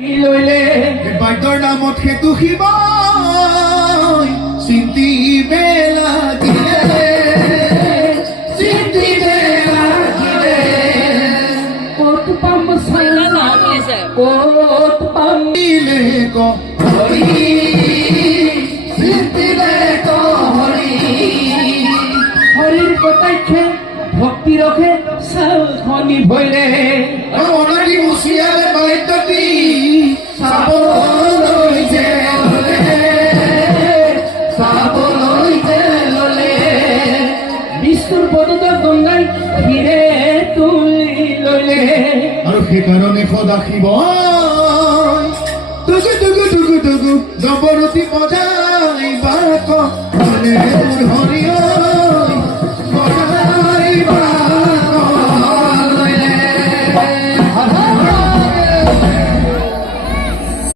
লইলে বাদ্যৰ নামত সেইটো শিৱাই চিন্তি বেলা দিলে ক'ত পাম ক'ত পাম দিলে হৰি চিন্তিলে হৰি হৰিৰ কটাক্ষে ভক্তি ৰখে চালখনি ভৈৰে অনাৰি মুচিয়ালে বাদ্যটি চাবলৈ যে ললে বিষ্ণুৰ পদত গংগাই ফিৰে তুলি ললে আৰু সেইকাৰণে সদা শিৱ টুকু টুকু টুকু টুকু জবৰতি বজাই বাক হৰি